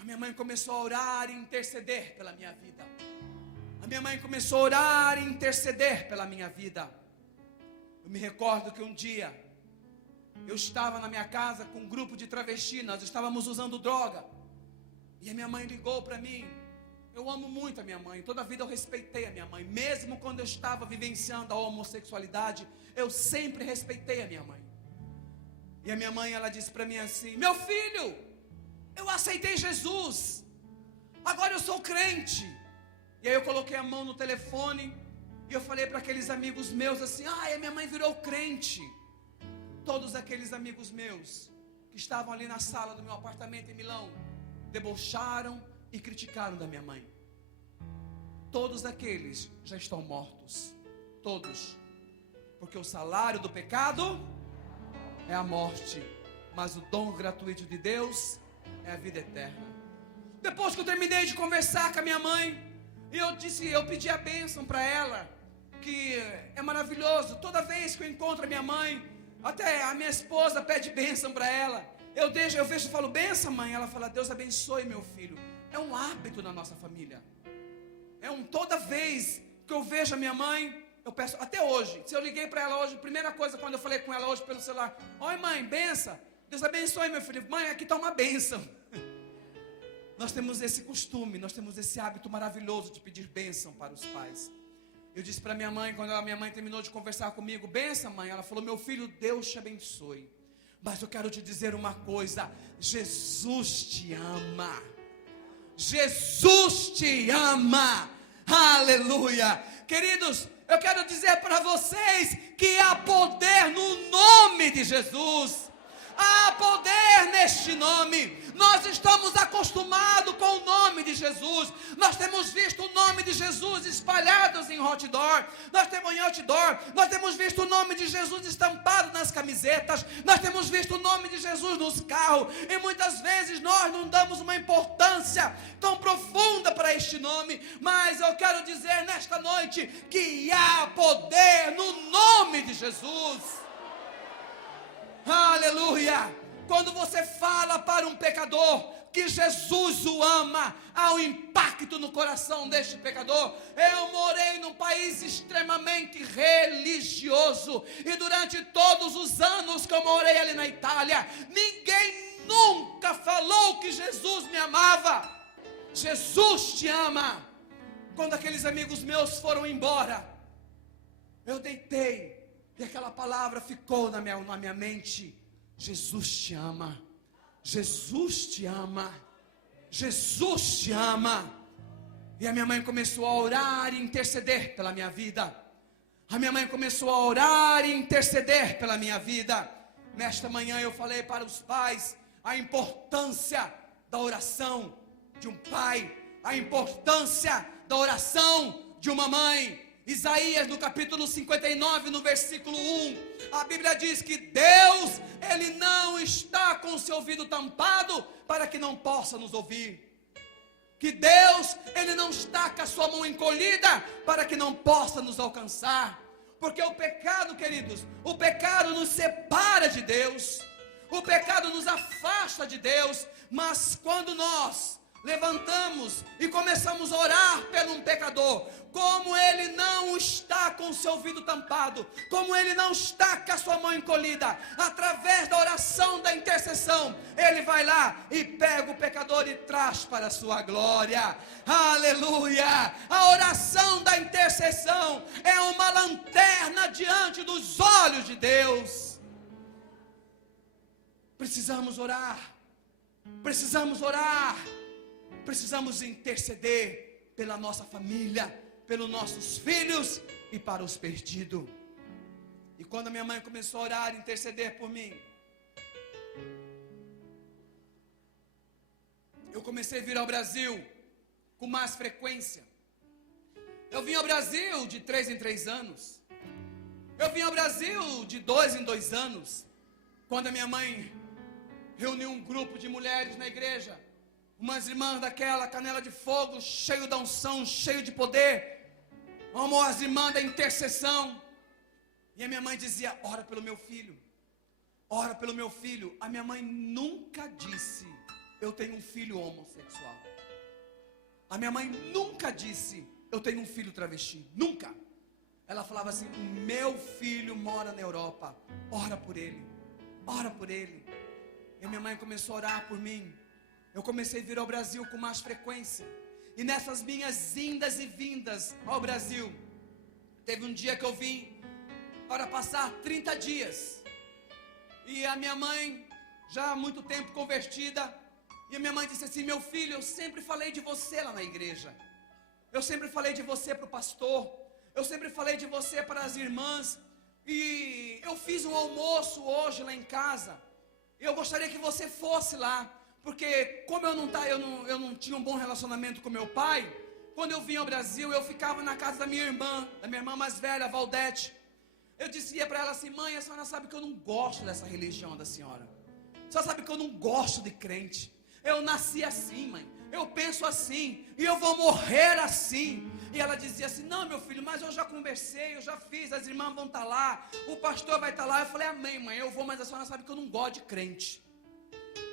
A minha mãe começou a orar e interceder pela minha vida. A minha mãe começou a orar e interceder pela minha vida. Eu me recordo que um dia eu estava na minha casa com um grupo de travesti, nós estávamos usando droga. E a minha mãe ligou para mim. Eu amo muito a minha mãe, toda a vida eu respeitei a minha mãe. Mesmo quando eu estava vivenciando a homossexualidade, eu sempre respeitei a minha mãe. E a minha mãe, ela disse para mim assim: meu filho, eu aceitei Jesus, agora eu sou crente. E aí eu coloquei a mão no telefone e eu falei para aqueles amigos meus assim: a minha mãe virou crente. Todos aqueles amigos meus que estavam ali na sala do meu apartamento em Milão debocharam e criticaram da minha mãe. Todos aqueles já estão mortos. Todos. Porque o salário do pecado é a morte, mas o dom gratuito de Deus é a vida eterna. Depois que eu terminei de conversar com a minha mãe, eu pedi a bênção para ela, que é maravilhoso. Toda vez que eu encontro a minha mãe, até a minha esposa pede bênção para ela. Eu vejo e falo: bênção, mãe. Ela fala: Deus abençoe, meu filho. É um hábito na nossa família. Toda vez que eu vejo a minha mãe, eu peço, até hoje. Se eu liguei para ela hoje, primeira coisa quando eu falei com ela hoje pelo celular: oi mãe, benção. Deus abençoe, meu filho. Mãe, aqui está uma bênção. Nós temos esse costume, nós temos esse hábito maravilhoso de pedir bênção para os pais. Eu disse para minha mãe, quando a minha mãe terminou de conversar comigo: bênção, mãe. Ela falou: meu filho, Deus te abençoe. Mas eu quero te dizer uma coisa: Jesus te ama. Jesus te ama. Aleluia. Queridos, eu quero dizer para vocês que há poder no nome de Jesus. Há poder neste nome. Nós estamos acostumados com o nome de Jesus. Nós temos visto o nome de Jesus espalhados em outdoor. Nós temos visto o nome de Jesus estampado nas camisetas. Nós temos visto o nome de Jesus nos carros. E muitas vezes nós não damos uma importância tão profunda para este nome. Mas eu quero dizer nesta noite que há poder no nome de Jesus. Aleluia! Quando você fala para um pecador que Jesus o ama, há um impacto no coração deste pecador. Eu morei num país extremamente religioso, e durante todos os anos que eu morei ali na Itália, ninguém nunca falou que Jesus me amava. Jesus te ama. Quando aqueles amigos meus foram embora, eu deitei e aquela palavra ficou na minha mente: Jesus te ama. Jesus te ama. Jesus te ama. E a minha mãe começou a orar e interceder pela minha vida. A minha mãe começou a orar e interceder pela minha vida. Nesta manhã eu falei para os pais a importância da oração de um pai, a importância da oração de uma mãe. Isaías, no capítulo 59, no versículo 1, a Bíblia diz que Deus, Ele não está com o seu ouvido tampado para que não possa nos ouvir. Que Deus, Ele não está com a sua mão encolhida para que não possa nos alcançar. Porque o pecado, queridos, o pecado nos separa de Deus, o pecado nos afasta de Deus. Mas quando nós levantamos e começamos a orar por um pecador, como ele não está com o seu ouvido tampado, como ele não está com a sua mão encolhida, através da oração, da intercessão, ele vai lá e pega o pecador e traz para a sua glória. Aleluia! A oração da intercessão é uma lanterna diante dos olhos de Deus. Precisamos orar, precisamos orar. Precisamos interceder pela nossa família, pelos nossos filhos e para os perdidos. E quando a minha mãe começou a orar e interceder por mim, eu comecei a vir ao Brasil com mais frequência. Eu vim ao Brasil de 3 em 3 anos. Eu vim ao Brasil de 2 em 2 anos. Quando a minha mãe reuniu um grupo de mulheres na igreja, umas irmãs daquela canela de fogo, cheio da unção, cheio de poder, as irmãs da intercessão. E a minha mãe dizia: ora pelo meu filho, ora pelo meu filho. A minha mãe nunca disse eu tenho um filho homossexual. A minha mãe nunca disse, eu tenho um filho travesti, nunca. Ela falava assim, o meu filho mora na Europa, ora por ele, ora por ele. E minha mãe começou a orar por mim. Eu comecei a vir ao Brasil com mais frequência. E nessas minhas indas e vindas ao Brasil, teve um dia que eu vim para passar 30 dias. E a minha mãe, já há muito tempo convertida, e a minha mãe disse assim, meu filho, eu sempre falei de você lá na igreja. Eu sempre falei de você para o pastor. Eu sempre falei de você para as irmãs. E eu fiz um almoço hoje lá em casa. Eu gostaria que você fosse lá. Porque como eu não tinha um bom relacionamento com meu pai, quando eu vim ao Brasil, eu ficava na casa da minha irmã mais velha, Valdete. Eu dizia para ela assim, mãe, a senhora sabe que eu não gosto dessa religião da senhora. A senhora sabe que eu não gosto de crente. Eu nasci assim, mãe. Eu penso assim, e eu vou morrer assim. E ela dizia assim, não meu filho, mas eu já conversei, eu já fiz, as irmãs vão estar lá, o pastor vai estar lá. Eu falei, amém mãe, eu vou, mas a senhora sabe que eu não gosto de crente.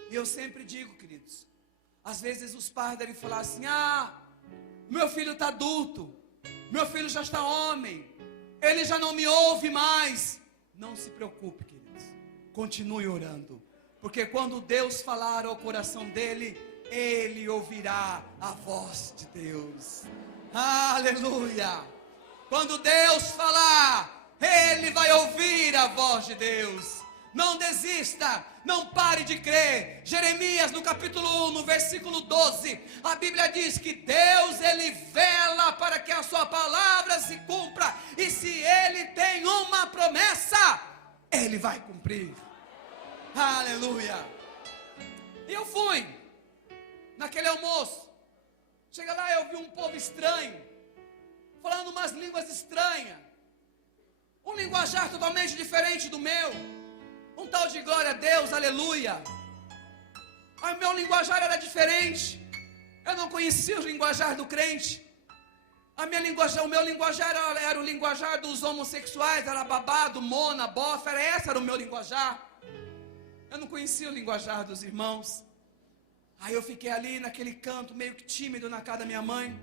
E eu sempre digo, queridos, às vezes os pais devem falar assim, meu filho está adulto, meu filho já está homem, ele já não me ouve mais. Não se preocupe, queridos, continue orando, porque quando Deus falar ao coração dele, ele ouvirá a voz de Deus. Aleluia! Quando Deus falar, ele vai ouvir a voz de Deus. Não desista, não pare de crer. Jeremias no capítulo 1, no versículo 12, a Bíblia diz que Deus, ele vela para que a sua palavra se cumpra. E se ele tem uma promessa, ele vai cumprir. Aleluia! E eu fui naquele almoço. Chega lá, eu vi um povo estranho, falando umas línguas estranhas, um linguajar totalmente diferente do meu, um tal de glória a Deus, aleluia. O meu linguajar era diferente, eu não conhecia o linguajar do crente. O meu linguajar era o linguajar dos homossexuais, era babado, mona, bofa, esse era o meu linguajar. Eu não conhecia o linguajar dos irmãos. Aí eu fiquei ali naquele canto, meio que tímido na casa da minha mãe.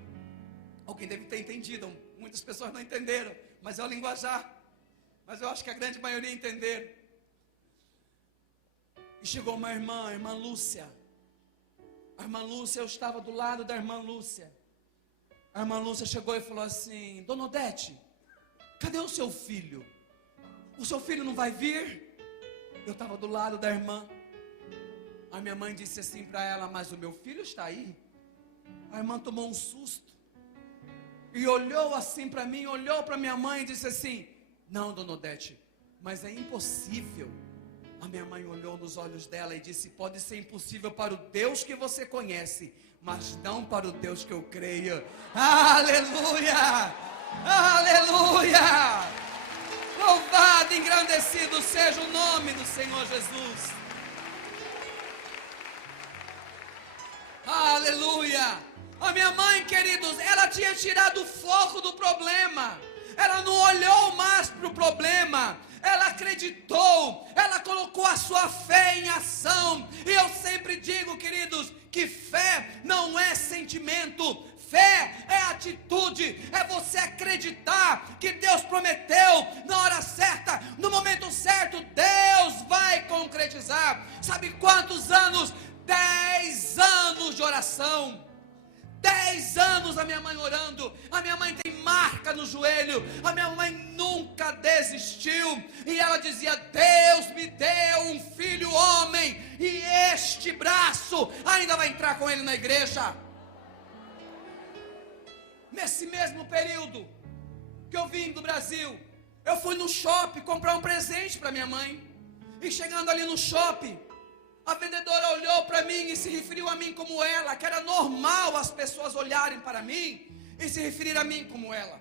Alguém deve ter entendido, muitas pessoas não entenderam, mas é o linguajar. Mas eu acho que a grande maioria entenderam. E chegou uma irmã, a irmã Lúcia. A irmã Lúcia, eu estava do lado da irmã Lúcia. A irmã Lúcia chegou e falou assim, Dona Odete, cadê o seu filho? O seu filho não vai vir? Eu estava do lado da irmã. A minha mãe disse assim para ela, mas o meu filho está aí. A irmã tomou um susto. E olhou assim para mim, olhou para minha mãe e disse assim, não, Dona Odete, mas é impossível. A minha mãe olhou nos olhos dela e disse, pode ser impossível para o Deus que você conhece, mas não para o Deus que eu creio. Aleluia! Aleluia! Louvado, engrandecido seja o nome do Senhor Jesus. Aleluia! A minha mãe, queridos, ela tinha tirado o foco do problema. Ela não olhou mais para o problema. Ela acreditou. Ela colocou a sua fé em ação. E eu sempre digo, queridos, que fé não é sentimento. Fé é atitude, é você acreditar que Deus prometeu na hora certa, no momento certo, Deus vai concretizar. Sabe quantos anos? 10 anos de oração. 10 anos a minha mãe orando. A minha mãe tem marca no joelho. A minha mãe nunca desistiu. E ela dizia, Deus me deu um filho homem, e este braço ainda vai entrar com ele na igreja. Nesse mesmo período que eu vim do Brasil, eu fui no shopping comprar um presente para minha mãe. E chegando ali no shopping, a vendedora olhou para mim e se referiu a mim como ela, que era normal as pessoas olharem para mim e se referir a mim como ela.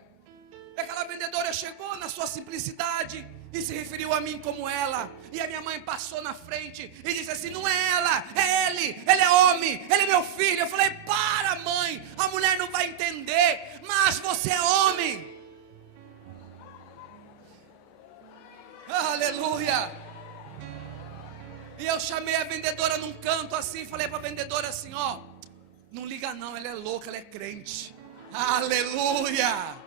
E aquela vendedora chegou na sua simplicidade e se referiu a mim como ela. E a minha mãe passou na frente e disse assim, não é ela, é ele é homem, ele é meu filho. Eu falei, para mãe, a mulher não vai entender, mas você é homem. Aleluia. E eu chamei a vendedora num canto assim, falei para a vendedora assim, ó, não liga não, ela é louca, ela é crente. Aleluia!